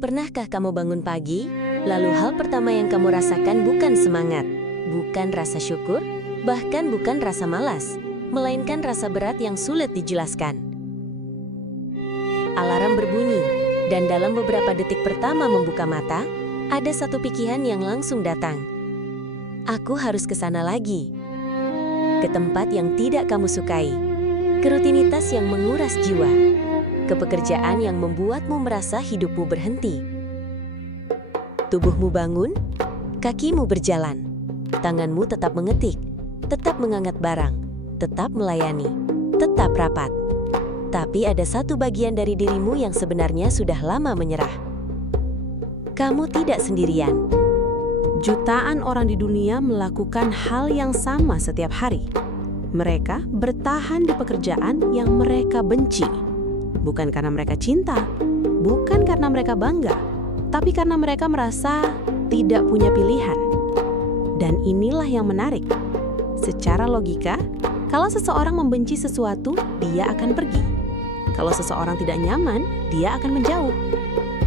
Pernahkah kamu bangun pagi, lalu hal pertama yang kamu rasakan bukan semangat, bukan rasa syukur, bahkan bukan rasa malas, melainkan rasa berat yang sulit dijelaskan. Alarm berbunyi, dan dalam beberapa detik pertama membuka mata, ada satu pikiran yang langsung datang. Aku harus ke sana lagi. Ke tempat yang tidak kamu sukai, ke rutinitas yang menguras jiwa, ke pekerjaan yang membuatmu merasa hidupmu berhenti. Tubuhmu bangun, kakimu berjalan, tanganmu tetap mengetik, tetap mengangkat barang, tetap melayani, tetap rapat. Tapi ada satu bagian dari dirimu yang sebenarnya sudah lama menyerah. Kamu tidak sendirian. Jutaan orang di dunia melakukan hal yang sama setiap hari. Mereka bertahan di pekerjaan yang mereka benci. Bukan karena mereka cinta, bukan karena mereka bangga, tapi karena mereka merasa tidak punya pilihan. Dan inilah yang menarik. Secara logika, kalau seseorang membenci sesuatu, dia akan pergi. Kalau seseorang tidak nyaman, dia akan menjauh.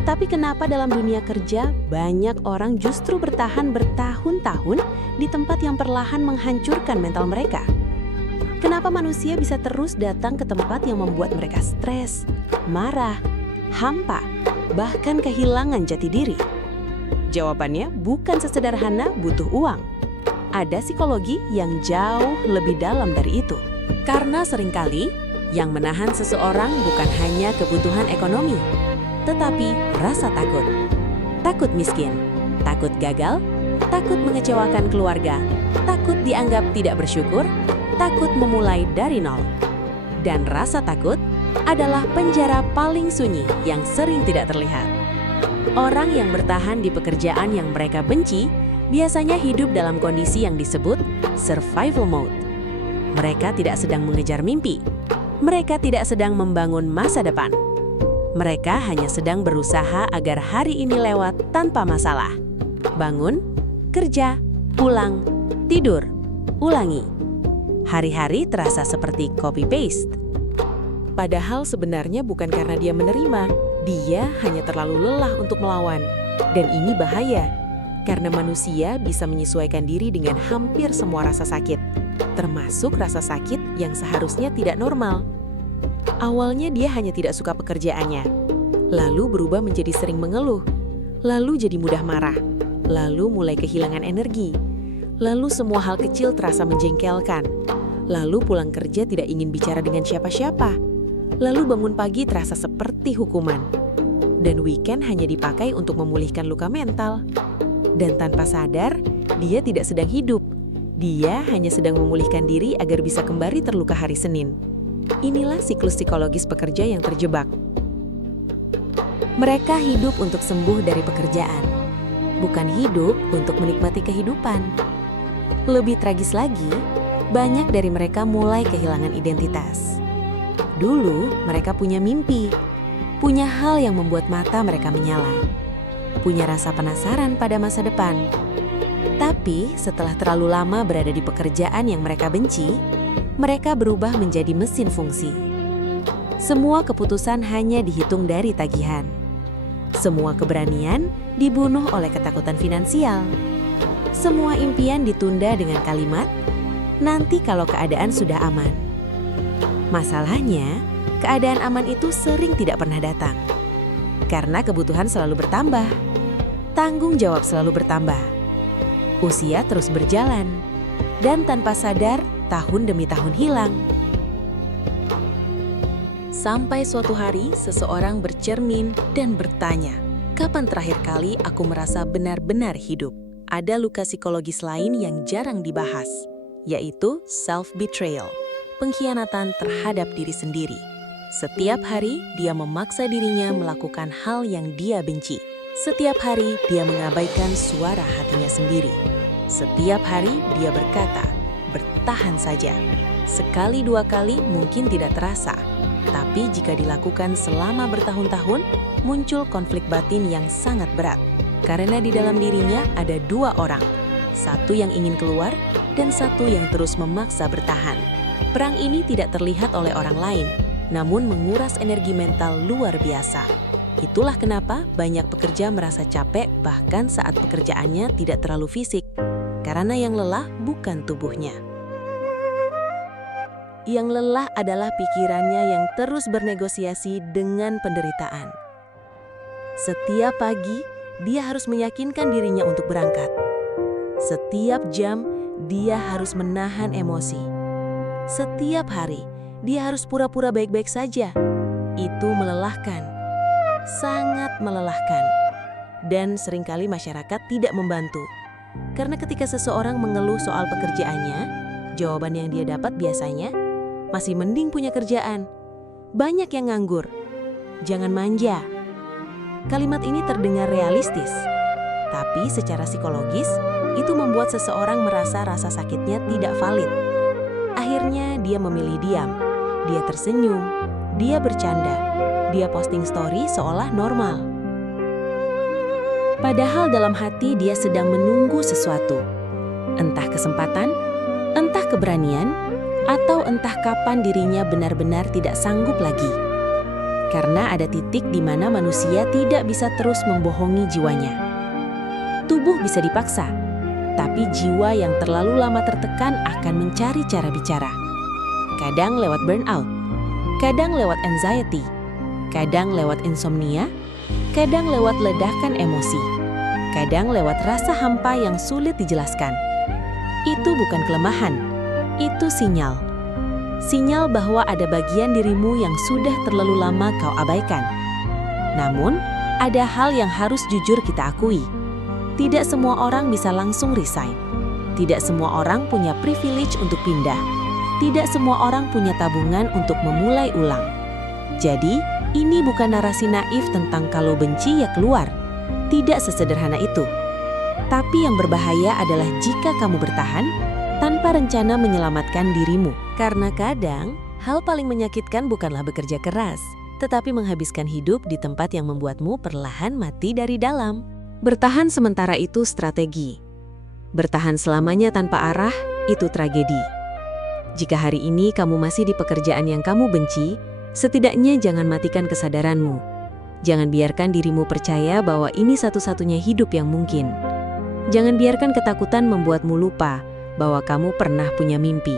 Tapi kenapa dalam dunia kerja banyak orang justru bertahan bertahun-tahun di tempat yang perlahan menghancurkan mental mereka? Kenapa manusia bisa terus datang ke tempat yang membuat mereka stres, marah, hampa, bahkan kehilangan jati diri? Jawabannya bukan sesederhana butuh uang. Ada psikologi yang jauh lebih dalam dari itu. Karena seringkali yang menahan seseorang bukan hanya kebutuhan ekonomi, tetapi rasa takut. Takut miskin, takut gagal, takut mengecewakan keluarga, takut dianggap tidak bersyukur, takut memulai dari nol. Dan rasa takut adalah penjara paling sunyi yang sering tidak terlihat. Orang yang bertahan di pekerjaan yang mereka benci biasanya hidup dalam kondisi yang disebut survival mode. Mereka tidak sedang mengejar mimpi. Mereka tidak sedang membangun masa depan. Mereka hanya sedang berusaha agar hari ini lewat tanpa masalah. Bangun, kerja, pulang, tidur, ulangi. Hari-hari terasa seperti copy-paste. Padahal sebenarnya bukan karena dia menerima, dia hanya terlalu lelah untuk melawan. Dan ini bahaya, karena manusia bisa menyesuaikan diri dengan hampir semua rasa sakit, termasuk rasa sakit yang seharusnya tidak normal. Awalnya dia hanya tidak suka pekerjaannya, lalu berubah menjadi sering mengeluh, lalu jadi mudah marah, lalu mulai kehilangan energi. Lalu semua hal kecil terasa menjengkelkan. Lalu pulang kerja tidak ingin bicara dengan siapa-siapa. Lalu bangun pagi terasa seperti hukuman. Dan weekend hanya dipakai untuk memulihkan luka mental. Dan tanpa sadar, dia tidak sedang hidup. Dia hanya sedang memulihkan diri agar bisa kembali terluka hari Senin. Inilah siklus psikologis pekerja yang terjebak. Mereka hidup untuk sembuh dari pekerjaan, bukan hidup untuk menikmati kehidupan. Lebih tragis lagi, banyak dari mereka mulai kehilangan identitas. Dulu, mereka punya mimpi, punya hal yang membuat mata mereka menyala, punya rasa penasaran pada masa depan. Tapi, setelah terlalu lama berada di pekerjaan yang mereka benci, mereka berubah menjadi mesin fungsi. Semua keputusan hanya dihitung dari tagihan. Semua keberanian dibunuh oleh ketakutan finansial. Semua impian ditunda dengan kalimat, nanti kalau keadaan sudah aman. Masalahnya, keadaan aman itu sering tidak pernah datang. Karena kebutuhan selalu bertambah, tanggung jawab selalu bertambah. Usia terus berjalan, dan tanpa sadar, tahun demi tahun hilang. Sampai suatu hari, seseorang bercermin dan bertanya, kapan terakhir kali aku merasa benar-benar hidup? Ada luka psikologis lain yang jarang dibahas, yaitu self-betrayal, pengkhianatan terhadap diri sendiri. Setiap hari, dia memaksa dirinya melakukan hal yang dia benci. Setiap hari, dia mengabaikan suara hatinya sendiri. Setiap hari, dia berkata, bertahan saja. Sekali dua kali mungkin tidak terasa, tapi jika dilakukan selama bertahun-tahun, muncul konflik batin yang sangat berat. Karena di dalam dirinya ada dua orang, satu yang ingin keluar dan satu yang terus memaksa bertahan. Perang ini tidak terlihat oleh orang lain, namun menguras energi mental luar biasa. Itulah kenapa banyak pekerja merasa capek bahkan saat pekerjaannya tidak terlalu fisik, karena yang lelah bukan tubuhnya. Yang lelah adalah pikirannya yang terus bernegosiasi dengan penderitaan. Setiap pagi, dia harus meyakinkan dirinya untuk berangkat. Setiap jam, dia harus menahan emosi. Setiap hari, dia harus pura-pura baik-baik saja. Itu melelahkan, sangat melelahkan. Dan seringkali masyarakat tidak membantu. Karena ketika seseorang mengeluh soal pekerjaannya, jawaban yang dia dapat biasanya, masih mending punya kerjaan. Banyak yang nganggur. Jangan manja. Kalimat ini terdengar realistis, tapi secara psikologis, itu membuat seseorang merasa rasa sakitnya tidak valid. Akhirnya dia memilih diam, dia tersenyum, dia bercanda, dia posting story seolah normal. Padahal dalam hati dia sedang menunggu sesuatu. Entah kesempatan, entah keberanian, atau entah kapan dirinya benar-benar tidak sanggup lagi. Karena ada titik di mana manusia tidak bisa terus membohongi jiwanya. Tubuh bisa dipaksa, tapi jiwa yang terlalu lama tertekan akan mencari cara bicara. Kadang lewat burnout, kadang lewat anxiety, kadang lewat insomnia, kadang lewat ledakan emosi, kadang lewat rasa hampa yang sulit dijelaskan. Itu bukan kelemahan, itu sinyal. Sinyal bahwa ada bagian dirimu yang sudah terlalu lama kau abaikan. Namun, ada hal yang harus jujur kita akui. Tidak semua orang bisa langsung resign. Tidak semua orang punya privilege untuk pindah. Tidak semua orang punya tabungan untuk memulai ulang. Jadi, ini bukan narasi naif tentang kalau benci ya keluar. Tidak sesederhana itu. Tapi yang berbahaya adalah jika kamu bertahan tanpa rencana menyelamatkan dirimu. Karena kadang, hal paling menyakitkan bukanlah bekerja keras, tetapi menghabiskan hidup di tempat yang membuatmu perlahan mati dari dalam. Bertahan sementara itu strategi. Bertahan selamanya tanpa arah, itu tragedi. Jika hari ini kamu masih di pekerjaan yang kamu benci, setidaknya jangan matikan kesadaranmu. Jangan biarkan dirimu percaya bahwa ini satu-satunya hidup yang mungkin. Jangan biarkan ketakutan membuatmu lupa bahwa kamu pernah punya mimpi.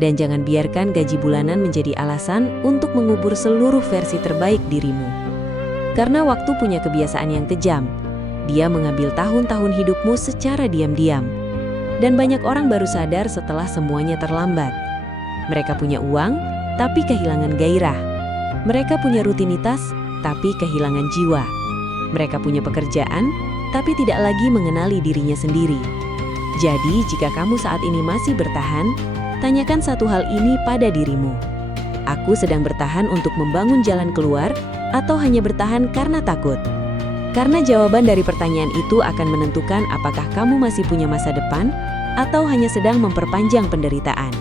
Dan jangan biarkan gaji bulanan menjadi alasan untuk mengubur seluruh versi terbaik dirimu. Karena waktu punya kebiasaan yang kejam. Dia mengambil tahun-tahun hidupmu secara diam-diam. Dan banyak orang baru sadar setelah semuanya terlambat. Mereka punya uang, tapi kehilangan gairah. Mereka punya rutinitas, tapi kehilangan jiwa. Mereka punya pekerjaan, tapi tidak lagi mengenali dirinya sendiri. Jadi, jika kamu saat ini masih bertahan, tanyakan satu hal ini pada dirimu. Aku sedang bertahan untuk membangun jalan keluar atau hanya bertahan karena takut? Karena jawaban dari pertanyaan itu akan menentukan apakah kamu masih punya masa depan atau hanya sedang memperpanjang penderitaan.